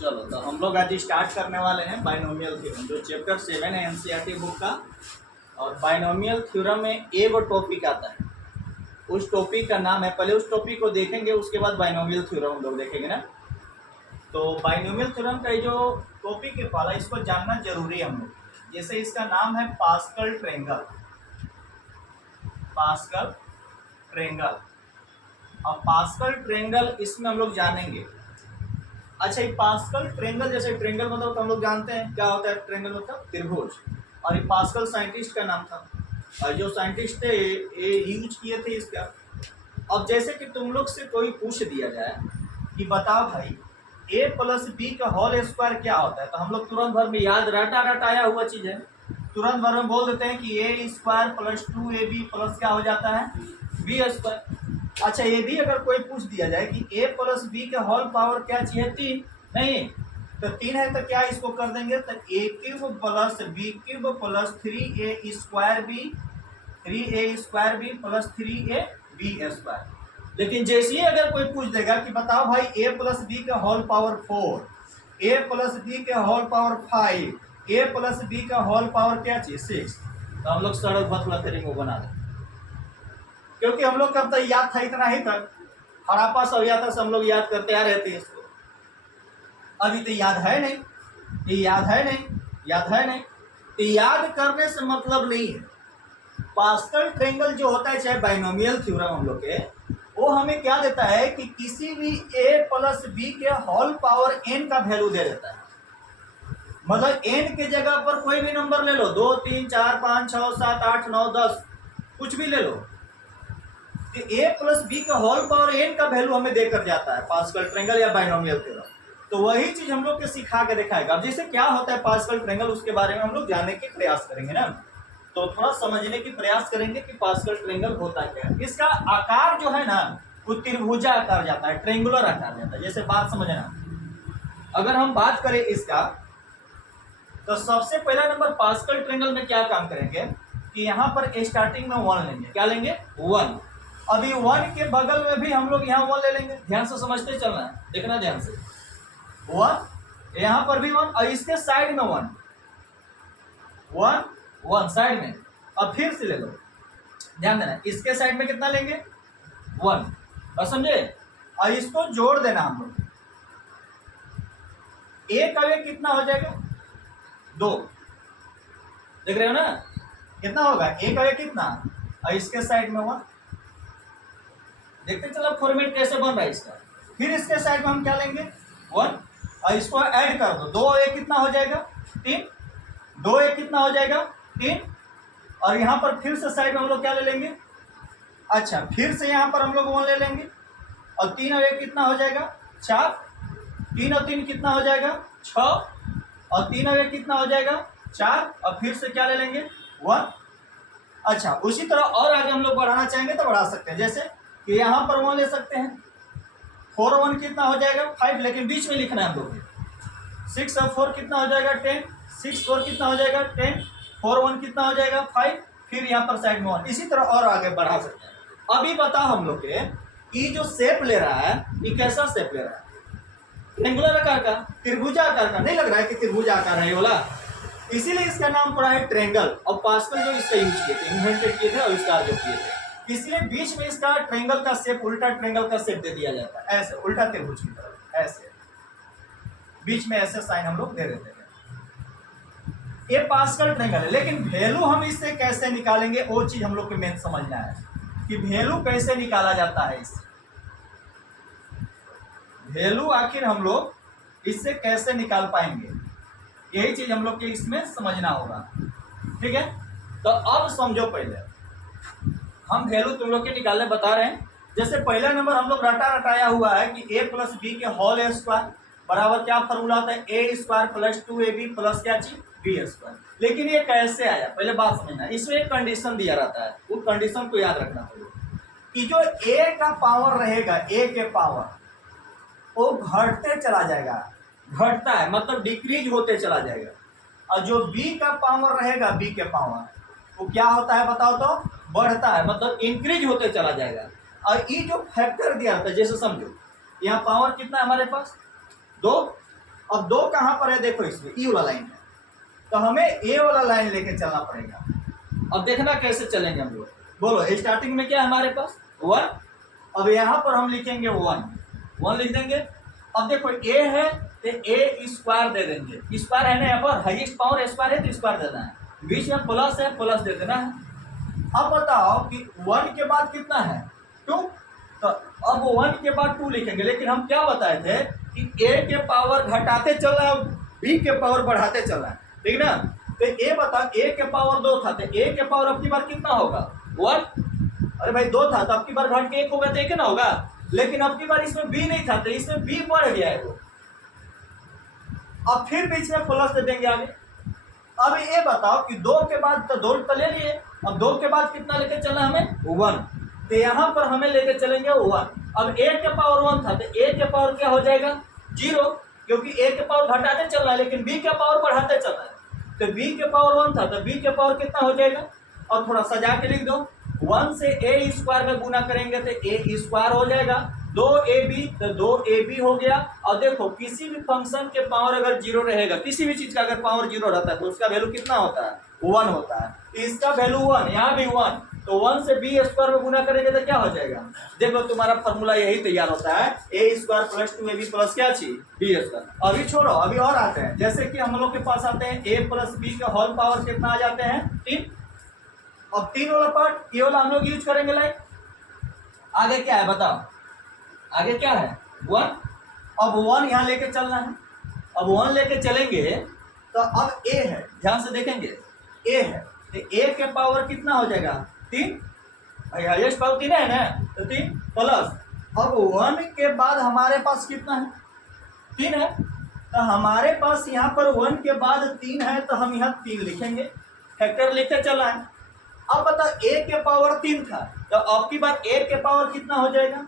चलो तो हम लोग आज स्टार्ट करने वाले हैं बाइनोमियल थ्योरम, जो चैप्टर 7 है एनसीईआरटी बुक का। और बाइनोमियल थ्योरम में एक टॉपिक आता है, उस टॉपिक का नाम है, पहले उस टॉपिक को देखेंगे उसके बाद बाइनोमियल थ्योरम हम लोग देखेंगे ना। तो बाइनोमियल थ्योरम का जो टॉपिक है पहला, इसको जानना जरूरी है हम लोग। जैसे इसका नाम है पास्कल ट्रायंगल, पास्कल ट्रायंगल। अब पास्कल ट्रायंगल इसमें हम लोग जानेंगे। अच्छा, ये पास्कल ट्रायंगल, जैसे ट्रायंगल मतलब तो हम लोग जानते हैं क्या होता है ट्रायंगल मतलब त्रिभुज। और ये पास्कल साइंटिस्ट का नाम था, और जो साइंटिस्ट थे ये यूज किए थे इसका। अब जैसे कि तुम लोग से कोई पूछ दिया जाए कि बताओ भाई a प्लस बी का होल स्क्वायर क्या होता है, तो हम लोग तुरंत भर में याद रटाया हुआ चीज़ है, तुरंत भर में बोल देते हैं कि a square plus 2ab plus क्या हो जाता है b स्क्वायर। अच्छा, ये भी अगर कोई पूछ दिया जाए कि a प्लस बी का होल पावर क्या चाहिए 3, नहीं तो 3 है तो क्या इसको कर देंगे, तो a cube plus b cube plus 3a square b plus 3ab square. लेकिन जैसे ही अगर कोई पूछ देगा कि बताओ भाई a प्लस बी का whole power 4, a plus B का whole power 5, a plus B का होल पावर क्या चाहिए 6, तो हम लोग सड़क भथुआ थ्योरम को बना दें, क्योंकि हम लोग कब तक याद था, इतना ही तक हड़प्पा सभ्यता से हम लोग याद करते आ रहे थे इसको। अभी तो याद है नहीं, ये याद है नहीं, तो याद करने से मतलब नहीं है। पास्कल ट्रायंगल जो होता है, चाहे बाइनोमियल थ्योरम हम लोग के, वो हमें क्या देता है कि किसी भी a प्लस बी के होल पावर n का वैल्यू दे देता है। मतलब n के जगह पर कोई भी नंबर ले लो, 2 3 4 5 6 7 8 9 10 कुछ भी ले लो, तो a प्लस बी का होल पावर n का वैल्यू हमें देकर जाता है पास्कल ट्रायंगल या बाइनोमियल थ्योरम। तो वही चीज हम लोग के सिखा के दिखाएगा। अब जैसे क्या होता है पास्कल ट्रायंगल, उसके बारे में हम लोग जानने के प्रयास करेंगे ना, तो थोड़ा समझने की प्रयास करेंगे कि पास्कल ट्रायंगल होता क्या है। इसका आकार जो है ना वो त्रिभुजा आकार जाता है, ट्रायंगुलर आकार जाता है। जैसे बात समझना, अगर हम बात करें इसका, तो सबसे पहला नंबर पास्कल ट्रायंगल में क्या काम करेंगे कि यहाँ पर स्टार्टिंग में 1 लेंगे। क्या लेंगे 1। अभी 1 के बगल में भी हम लोग यहाँ 1 ले लेंगे। ध्यान से समझते चलना है, देखना ध्यान से। 1 यहाँ पर भी 1, और इसके साइड में 1 साइड में। अब फिर से ले लो, ध्यान देना, इसके साइड में कितना लेंगे 1, और समझे, और इसको जोड़ देना हम लोग। एक का वेग कितना हो जाएगा 2, देख रहे हो ना कितना होगा, एक का वेग कितना, और इसके साइड में 1। देखते चलो फॉर्मेट कैसे बन रहा है इसका। फिर इसके साइड में हम क्या लेंगे 1, और इसको ऐड कर दो, 2 एक कितना हो जाएगा 3, 2 एक कितना हो जाएगा 3, और यहाँ पर फिर से साइड में हम लोग क्या ले लेंगे, अच्छा फिर से यहाँ पर हम लोग 1 ले लेंगे, और 3 और 1 कितना हो जाएगा 4, 3 और 3 कितना हो जाएगा 6, और 3 और 1 कितना हो जाएगा 4, और फिर से क्या ले लेंगे 1। अच्छा, उसी तरह और आगे हम लोग बढ़ाना चाहेंगे तो बढ़ा सकते हैं, जैसे कि यहाँ पर 1 ले सकते हैं, 4 और 1 कितना हो जाएगा 5, लेकिन बीच में लिखना है हम लोग। 6 और 4 कितना हो जाएगा 10, 6 4 कितना हो जाएगा 10, 4 1 कितना हो जाएगा 5, फिर यहाँ पर साइड में 1। इसी तरह और आगे बढ़ा सकते हैं। अभी बताओ हम लोग के ये जो शेप ले रहा है ये कैसा शेप ले रहा है, ट्रायंगुलर आकार का, त्रिभुजा आकार का। नहीं लग रहा है कि त्रिभुजा आकार है ये वाला, इसीलिए इसका नाम पड़ा है ट्रायंगल। और पास्कल जो इसका यूज किए थे, इन्वेंटेड किए थे, आविष्कार जो किए थे, इसलिए बीच में इसका ट्रायंगल का शेप, उल्टा ट्रायंगल का शेप दे दिया जाता है, ऐसे उल्टा त्रिभुज की तरह, ऐसे बीच में ऐसे साइन हम लोग दे देते हैं। ये पास्कल ट्रायंगल है, लेकिन वैल्यू हम इससे कैसे निकालेंगे वो चीज हम लोग को मेन समझना है कि वैल्यू कैसे निकाला जाता है। इससे वैल्यू आखिर हम लोग इससे कैसे निकाल पाएंगे, यही चीज हम लोग के इसमें समझना होगा। ठीक है, तो अब समझो, पहले हम वैल्यू तुम लोग के निकालने बता रहे हैं। जैसे पहला नंबर हम लोग रटाया हुआ है कि a प्लस बी के होल स्क्वायर बराबर क्या फॉर्मूला होता है, a square plus 2ab plus क्या चीज b स्क्वायर। लेकिन ये कैसे आया, पहले बात समझना। इसमें एक कंडीशन दिया रहता है, वो कंडीशन को याद रखना पड़ेगा कि जो a का पावर रहेगा, a के पावर वो घटते चला जाएगा, घटता है मतलब डिक्रीज होते चला जाएगा, और जो b का पावर रहेगा, b के पावर वो क्या होता है बताओ तो, बढ़ता है मतलब इंक्रीज होते चला जाएगा। और ये जो फैक्टर दिया था, जैसे समझो यहाँ पावर कितना है हमारे पास 2, अब 2 कहाँ पर है देखो, इसमें ई वाला लाइन है, तो हमें ए वाला लाइन लेके चलना पड़ेगा। अब देखना कैसे चलेंगे हम लोग। बोलो, स्टार्टिंग में क्या है हमारे पास 1, अब यहाँ पर हम लिखेंगे 1 लिख देंगे। अब देखो ए है तो ए स्क्वायर दे देंगे, स्क्वायर है ना, यहाँ पर हाईएस्ट पावर स्क्वायर है तो स्क्वायर देना है, बीच में प्लस है प्लस दे देना है। अब बताओ कि 1 के बाद कितना है 2, तो अब 1 के बाद 2 लिखेंगे, लेकिन हम क्या बताए थे कि ए के पावर घटाते चल रहा है, बी के पावर बढ़ाते चल रहा है, ठीक ना। तो ए बता, ए के पावर 2 था तो ए के पावर अब की बार कितना होगा 1, अरे भाई 2 था तो अब की बार घट के 1 होगा तो 1 ना होगा, लेकिन अब की बार इसमें बी नहीं था तो इसमें बी बढ़ गया है वो, अब फिर बीच में प्लस दे देंगे आगे। अब ये बताओ कि 2 के बाद तो 2 तो ले लिए, अब 2 के बाद कितना लेके चलना हमें 1, तो यहाँ पर हमें लेके चलेंगे 1। अब ए के पावर 1 था तो ए के पावर क्या हो जाएगा 0, क्योंकि ए के पावर घटाते चल रहा है लेकिन बी के पावर बढ़ाते चल रहा है, तो बी के पावर 1 था तो बी के पावर कितना हो जाएगा, और थोड़ा सजा के लिख दो, 1 से ए स्क्वायर में गुना करेंगे तो ए स्क्वायर हो जाएगा, 2ab तो 2ab हो गया। और देखो किसी भी फंक्शन के पावर अगर 0 रहेगा, किसी भी चीज का अगर पावर 0 रहता है तो उसका वैल्यू कितना होता है 1 होता है, इसका वैल्यू 1, यहाँ भी 1, तो 1 से बी स्क्वायर में गुना करेंगे तो क्या हो जाएगा, देखो तुम्हारा फॉर्मूला यही तैयार होता है, ए स्क्वायर प्लस 2ab प्लस क्या चीज बी स्क्वायर। अभी छोड़ो, अभी और आते हैं, जैसे कि हम लोग के पास आते हैं a प्लस बी का होल पावर कितना आ जाते हैं 3। अब 3 वाला पार्ट ये वाला हम लोग यूज करेंगे, लाइक आगे क्या है बताओ, आगे क्या है 1, अब 1 यहाँ लेके चलना है, अब 1 लेके चलेंगे तो अब a है, ध्यान से देखेंगे a है तो a के पावर कितना हो जाएगा 3, भाई हाईएस्ट पावर 3 है ना, तो 3 प्लस, अब 1 के बाद हमारे पास कितना है 3 है, तो हमारे पास यहाँ पर 1 के बाद 3 है तो हम यहाँ 3 लिखेंगे, फैक्टर लिखते चला है। अब बता a के पावर 3 था तो अब की बार a के पावर कितना हो जाएगा